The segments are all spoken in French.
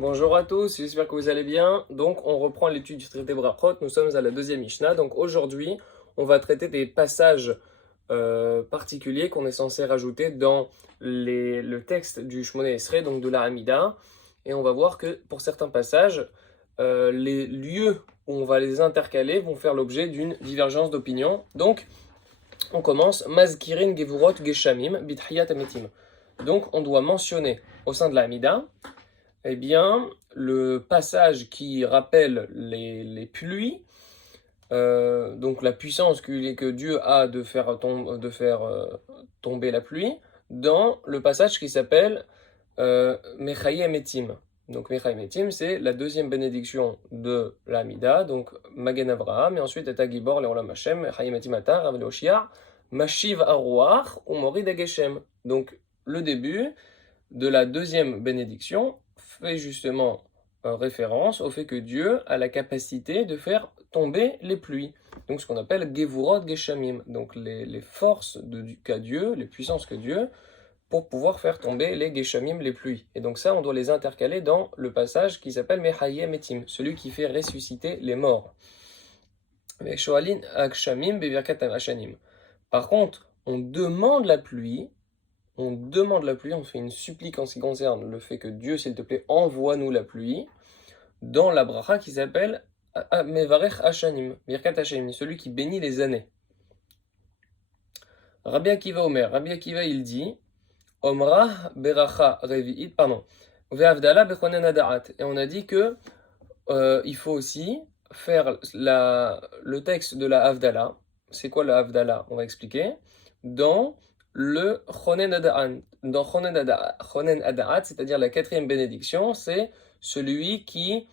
Bonjour à tous, j'espère que vous allez bien. Donc, on reprend l'étude du traité Brachot. Nous sommes à la deuxième Mishnah. Donc, aujourd'hui, on va traiter des passages particuliers qu'on est censé rajouter dans le texte du Shmoneh Esrei, donc de la Hamida. Et on va voir que pour certains passages, les lieux où on va les intercaler vont faire l'objet d'une divergence d'opinion. Donc, on commence. Mazkirin Gevurot Geshamim Bithiyat Ametim. Donc, on doit mentionner au sein de la Hamida eh bien, le passage qui rappelle les pluies, donc la puissance que Dieu a de faire, tomber la pluie, dans le passage qui s'appelle Mechayem Etim. Donc Mechayem Etim, c'est la deuxième bénédiction de l'Amida, donc Magen Avraham, et ensuite Eta Gibor Leolam Hashem, Mechayem Etim Atar, Rav Leoshiar, Mashiv Aruach, Umorid Ageshem. Donc le début de la deuxième bénédiction fait justement référence au fait que Dieu a la capacité de faire tomber les pluies. Donc ce qu'on appelle Gevurot Geshamim, donc les forces qu'a Dieu, les puissances que Dieu, pour pouvoir faire tomber les Geshamim, les pluies. Et donc ça, on doit les intercaler dans le passage qui s'appelle Mechayem Etim, celui qui fait ressusciter les morts. Par contre, on demande la pluie, on fait une supplique en ce qui concerne le fait que Dieu, s'il te plaît, envoie-nous la pluie, dans la bracha qui s'appelle Mevarech Hashanim, Birkat Hashanim, celui qui bénit les années. Rabbi Akiva il dit, Omra Beracha Revi'it, pardon, Ve'avdala Bechonen Adaat. Et on a dit que il faut aussi faire le texte de la Havdalah. C'est quoi la Havdalah? On va expliquer. Dans le Chonen Ada'at. Dans Chonen Ada'at, c'est-à-dire la quatrième bénédiction, c'est celui qui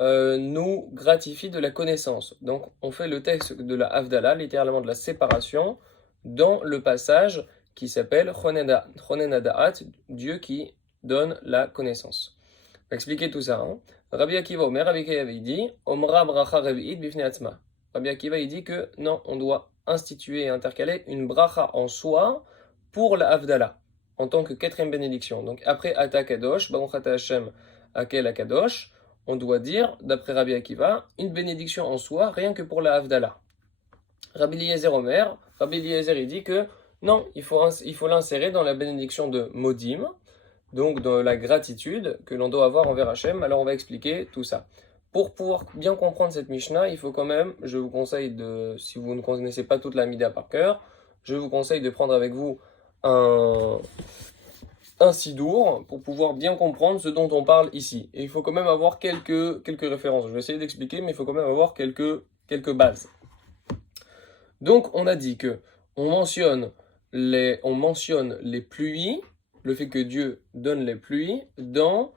nous gratifie de la connaissance. Donc on fait le texte de la Havdalah, littéralement de la séparation, dans le passage qui s'appelle Chonen Ada'at, Dieu qui donne la connaissance. On va expliquer tout ça. Rabbi Akiva Omer, Rabbi Akiva il dit, Omra bracha revi'it bifnei atzma. Rabbi Akiva il dit que non, on doit instituer et intercaler une bracha en soi pour la Havdalah, en tant que quatrième bénédiction. Donc après Ata Kadosh, Baruch Ata Hashem Akel Akadosh, on doit dire, d'après Rabbi Akiva, une bénédiction en soi, rien que pour la Havdalah. Rabbi Eliezer Omer, Rabbi Eliezer il dit que non, il faut l'insérer dans la bénédiction de Modim, donc dans la gratitude que l'on doit avoir envers Hachem. Alors on va expliquer tout ça. Pour pouvoir bien comprendre cette Mishnah, il faut quand même, je vous conseille si vous ne connaissez pas toute la Mida par cœur, je vous conseille de prendre avec vous un sidour pour pouvoir bien comprendre ce dont on parle ici. Et il faut quand même avoir quelques références. Je vais essayer d'expliquer, mais il faut quand même avoir quelques bases. Donc on a dit que on mentionne les pluies, le fait que Dieu donne les pluies dans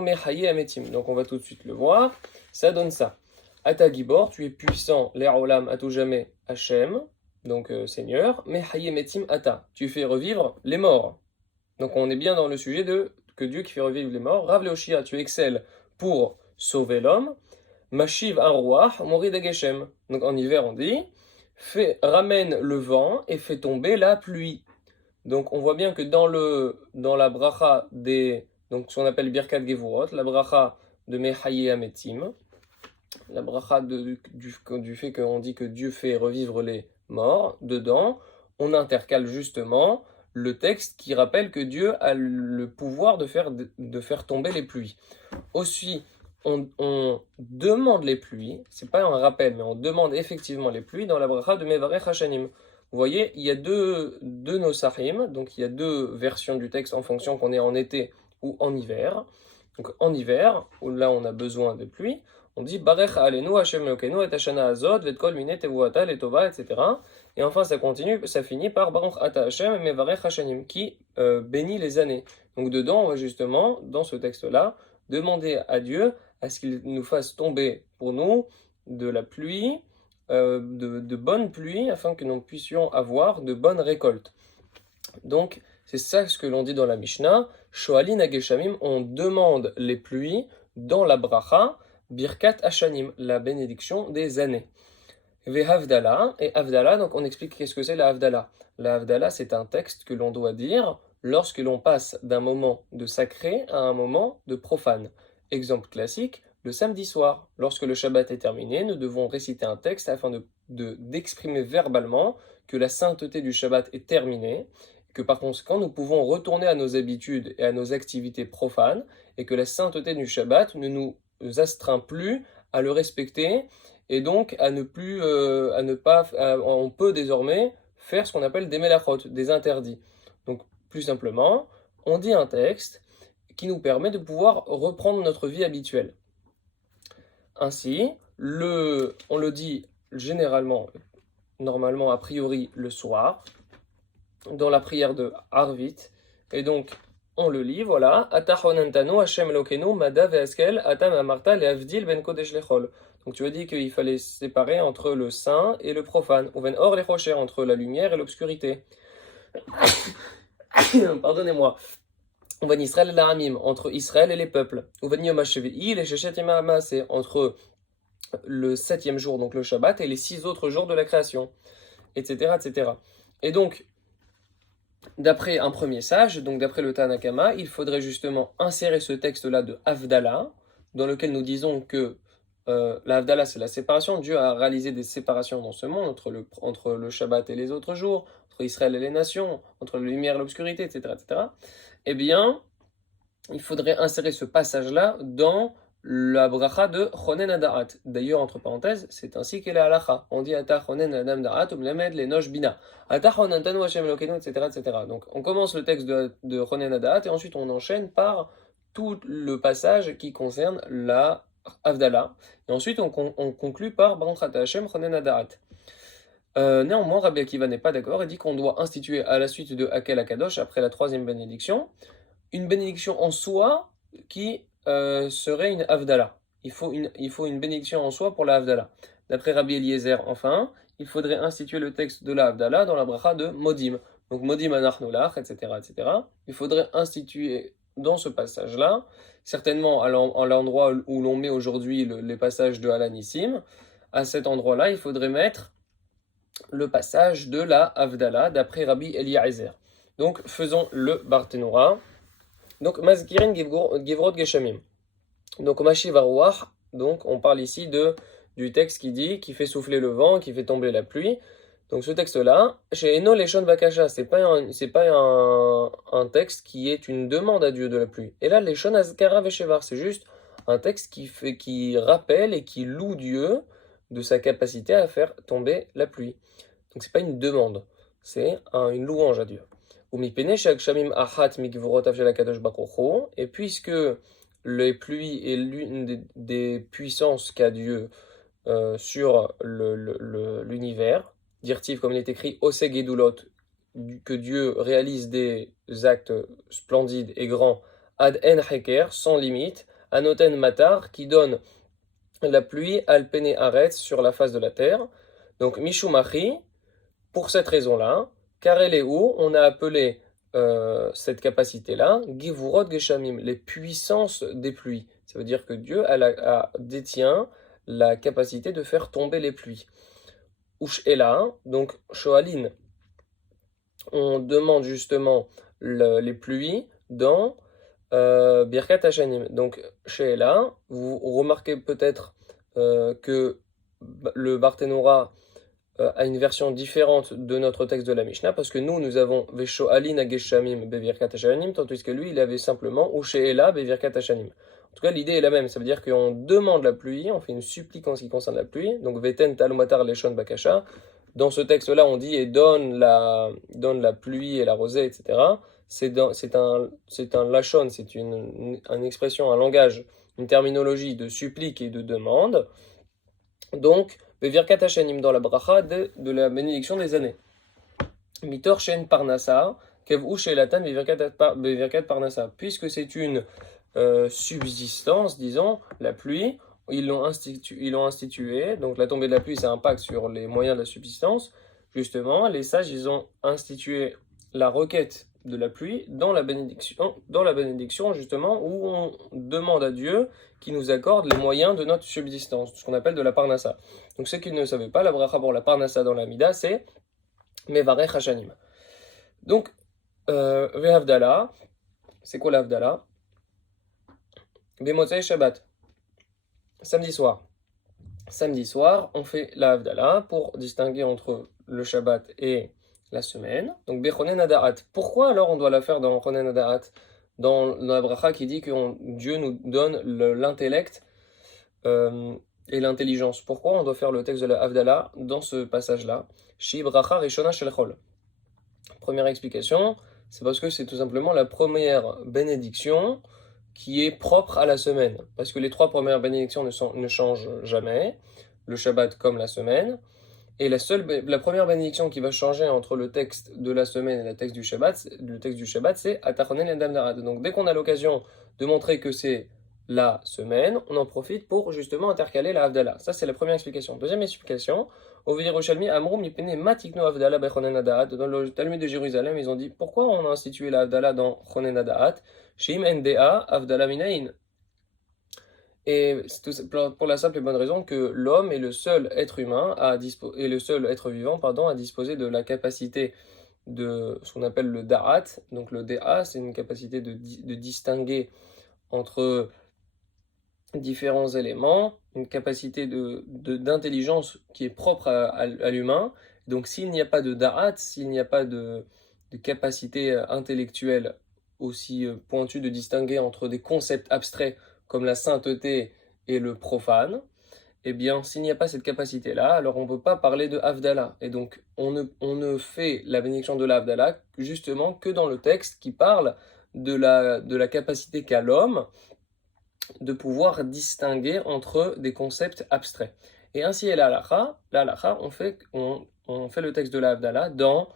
Mechaye Ametim. Donc on va tout de suite le voir. Ça donne ça. Ata Gibor, tu es puissant, l'Erolam à tout jamais, Hachem, donc Seigneur. Mechaye Ametim Ata, tu fais revivre les morts. Donc on est bien dans le sujet de que Dieu qui fait revivre les morts. Rav Leoshia, tu excelles pour sauver l'homme. Mashiv Aruach, Morid Ageshem. Donc en hiver on dit, ramène le vent et fais tomber la pluie. Donc on voit bien que dans la bracha donc ce qu'on appelle Birkat Gevurot, la bracha de Mechaye Ametim, la bracha du fait qu'on dit que Dieu fait revivre les morts, dedans, on intercale justement le texte qui rappelle que Dieu a le pouvoir de faire tomber les pluies. Aussi, on demande les pluies, c'est pas un rappel, mais on demande effectivement les pluies dans la bracha de Mevarech Hashanim. Vous voyez, il y a deux nosachim, donc il y a deux versions du texte en fonction qu'on est en été ou en hiver. Donc en hiver, où là on a besoin de pluie, on dit Barech Alenu Hashem Elokenu et Hashana Azot vet kol minet tevuata letova, etc. Et enfin ça continue, ça finit par Baruch Ata Hashem Mevarech Hashanim, qui bénit les années. Donc dedans, on va justement, dans ce texte-là, demander à Dieu à ce qu'il nous fasse tomber pour nous de la pluie, de bonnes pluies, afin que nous puissions avoir de bonnes récoltes. Donc, c'est ça ce que l'on dit dans la Mishnah. Shoalin Ageshamim, on demande les pluies dans la bracha, Birkat Hashanim, la bénédiction des années. Vehavdala, et Havdala, donc on explique qu'est-ce que c'est la Havdala. La Havdala, c'est un texte que l'on doit dire lorsque l'on passe d'un moment de sacré à un moment de profane. Exemple classique, le samedi soir, lorsque le Shabbat est terminé, nous devons réciter un texte afin d'exprimer verbalement que la sainteté du Shabbat est terminée, que par conséquent nous pouvons retourner à nos habitudes et à nos activités profanes, et que la sainteté du Shabbat ne nous astreint plus à le respecter, et donc à ne plus, on peut désormais faire ce qu'on appelle des melachot, des interdits. Donc plus simplement, on dit un texte qui nous permet de pouvoir reprendre notre vie habituelle. Ainsi, on le dit généralement, normalement a priori le soir, dans la prière de Arvit, et donc on le lit, voilà, Atahonantano Hashem Lokenu Mada Veaskel Atam Amarta Leavdil Ben Kodesh Lechol. Donc tu as dit qu'il fallait séparer entre le saint et le profane, ou Ben Or Lechocher, entre la lumière et l'obscurité. Pardonnez-moi. Ou Ben Israël et l'Aramim, entre Israël et les peuples. Ou Ben Yom HaShevi'i, les Shechet Yom HaMaaseh, entre le 7e jour, donc le Shabbat, et les 6 autres jours de la création, etc., etc. Et donc, d'après un premier sage, donc d'après le Tanakama, il faudrait justement insérer ce texte-là de Havdalah, dans lequel nous disons que la Havdalah, c'est la séparation. Dieu a réalisé des séparations dans ce monde, entre le Shabbat et les autres jours, entre Israël et les nations, entre la lumière et l'obscurité, etc., etc. Eh bien, il faudrait insérer ce passage-là dans la bracha de Chonen Adaat. D'ailleurs, entre parenthèses, c'est ainsi qu'est la halacha. On dit Ata Chonen Adam Daat, Umlemed, le Nosh Bina. Ata Chonen Tanu Hashem Elokeinu, etc., etc. Donc, on commence le texte de Chonen Adaat et ensuite on enchaîne par tout le passage qui concerne la Havdalah. Et ensuite, on conclut par Baruch Hashem Chonen Adaat. Néanmoins, Rabbi Akiva n'est pas d'accord et dit qu'on doit instituer à la suite de Hakel Akadosh, après la 3e bénédiction, une bénédiction en soi qui serait une Havdalah. Il faut une bénédiction en soi pour la Havdalah. D'après Rabbi Eliezer, enfin, il faudrait instituer le texte de la Havdalah dans la bracha de Modim. Donc Modim Anachnolach, etc., etc. Il faudrait instituer dans ce passage-là, certainement à l'endroit où l'on met aujourd'hui les passages de Halanissim, à cet endroit-là, il faudrait mettre le passage de la Havdalah d'après Rabbi Eliezer. Donc faisons le Barthénoura. Donc Mazkirin Givrot Geshamim. Donc Mashi Varouach, donc on parle ici du texte qui fait souffler le vent, qui fait tomber la pluie. Donc ce texte-là, chez Eno Leshon Bakasha, c'est pas un texte qui est une demande à Dieu de la pluie. Et là, Leshon Azkara Veshevar, c'est juste un texte qui rappelle et qui loue Dieu de sa capacité à faire tomber la pluie. Donc c'est pas une demande, c'est une louange à Dieu. Et puisque les pluies est l'une des puissances qu'a Dieu sur l'univers, dirtiv comme il est écrit, Oseg Edulot, que Dieu réalise des actes splendides et grands, ad en heker, sans limite, anoten matar, qui donne la pluie al pene aretz, sur la face de la terre. Donc mishumachi, pour cette raison-là, Kareleu, on a appelé cette capacité-là, Givurot Geshamim, les puissances des pluies. Ça veut dire que Dieu détient la capacité de faire tomber les pluies. Ush Ela, donc Shoalin, on demande justement les pluies dans Birkat Hashanim. Donc chez Ela, vous remarquez peut-être que le Barthénoura à une version différente de notre texte de la Mishnah, parce que nous avons Vesho'alin ageshamim bevirkat hashanim, tandis que lui, il avait simplement Ushe'ela bevirkat hashanim. En tout cas, l'idée est la même, ça veut dire qu'on demande la pluie, on fait une supplique en ce qui concerne la pluie, donc Veten talumatar leshon bakasha. Dans ce texte-là, on dit et donne la pluie et la rosée, etc. C'est un lashon, c'est une expression, un langage, une terminologie de supplique et de demande. Donc, Bevirkat Hashanim dans la bracha de la bénédiction des années. Mitor Shen Parnassa, Kevu Shelatan Bevirkat Parnassa. Puisque c'est une subsistance, disons, la pluie, ils l'ont institué, donc la tombée de la pluie, ça impacte sur les moyens de la subsistance. Justement, les sages, ils ont institué la requête de la pluie dans la bénédiction justement, où on demande à Dieu qui nous accorde les moyens de notre subsistance, ce qu'on appelle de la parnassa. Donc ceux qui ne savaient pas, la bracha pour la parnassa dans la Mida, c'est Mevarech Hashanim. Donc Ve'havdala. C'est quoi l'Havdala? Bemotzei Shabbat. Samedi soir. Samedi soir, on fait la Havdalah pour distinguer entre le Shabbat et la semaine. Donc, Bechonen Adaat. Pourquoi alors on doit la faire dans Chonen Adaat? Dans la bracha qui dit que Dieu nous donne l'intellect et l'intelligence. Pourquoi on doit faire le texte de la Havdalah dans ce passage-là? Shi bracha rishona shel chol. Première explication, c'est parce que c'est tout simplement la première bénédiction qui est propre à la semaine. Parce que les trois premières bénédictions ne changent jamais, le Shabbat comme la semaine. Et la première bénédiction qui va changer entre le texte de la semaine et le texte du Shabbat, c'est Atachonen Endam Darad. Donc dès qu'on a l'occasion de montrer que c'est la semaine, on en profite pour justement intercaler la Havdalah. Ça, c'est la première explication. Deuxième explication, au Yerushalmi, Amroum, Mipene, Matikno Havdalah Bechonen Adaat. Dans le Talmud de Jérusalem, ils ont dit pourquoi on a institué la Havdalah dans Chonen Adaat? Shim NDA Havdalah Minain. Et c'est pour la simple et bonne raison que l'homme est le seul être humain et le seul être vivant à disposer de la capacité de ce qu'on appelle le da'at. Donc le da'a, c'est une capacité de distinguer entre différents éléments, une capacité d'intelligence qui est propre à l'humain. Donc s'il n'y a pas de da'at, s'il n'y a pas de capacité intellectuelle aussi pointue de distinguer entre des concepts abstraits comme la sainteté et le profane, eh bien, s'il n'y a pas cette capacité-là, alors on ne peut pas parler de Havdalah. Et donc, on ne fait la bénédiction de la Havdalah justement que dans le texte qui parle de la capacité qu'a l'homme de pouvoir distinguer entre des concepts abstraits. Et ainsi est la halakha, on fait le texte de la Havdalah dans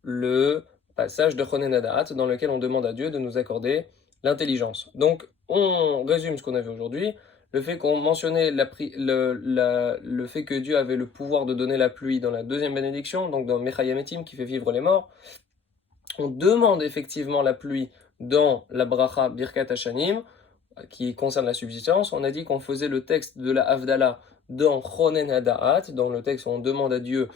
le passage de Chonen Adaat, dans lequel on demande à Dieu de nous accorder l'intelligence. Donc, on résume ce qu'on a vu aujourd'hui. Le fait qu'on mentionnait le fait que Dieu avait le pouvoir de donner la pluie dans la deuxième bénédiction, donc dans Mechayametim, qui fait vivre les morts. On demande effectivement la pluie dans la bracha Birkat Hashanim, qui concerne la subsistance. On a dit qu'on faisait le texte de la Havdalah dans Chonen Adaat, dans le texte où on demande à Dieu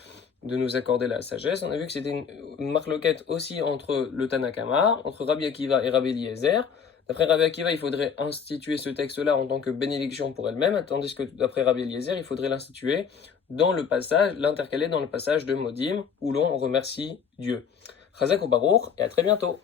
de nous accorder la sagesse. On a vu que c'était une marloquette aussi entre le Tanakama, entre Rabbi Akiva et Rabbi Eliezer. D'après Rabbi Akiva, il faudrait instituer ce texte-là en tant que bénédiction pour elle-même, tandis que d'après Rabbi Eliezer, il faudrait l'instituer dans le passage, l'intercaler dans le passage de Modim, où l'on remercie Dieu. Chazak ou Baruch, et à très bientôt.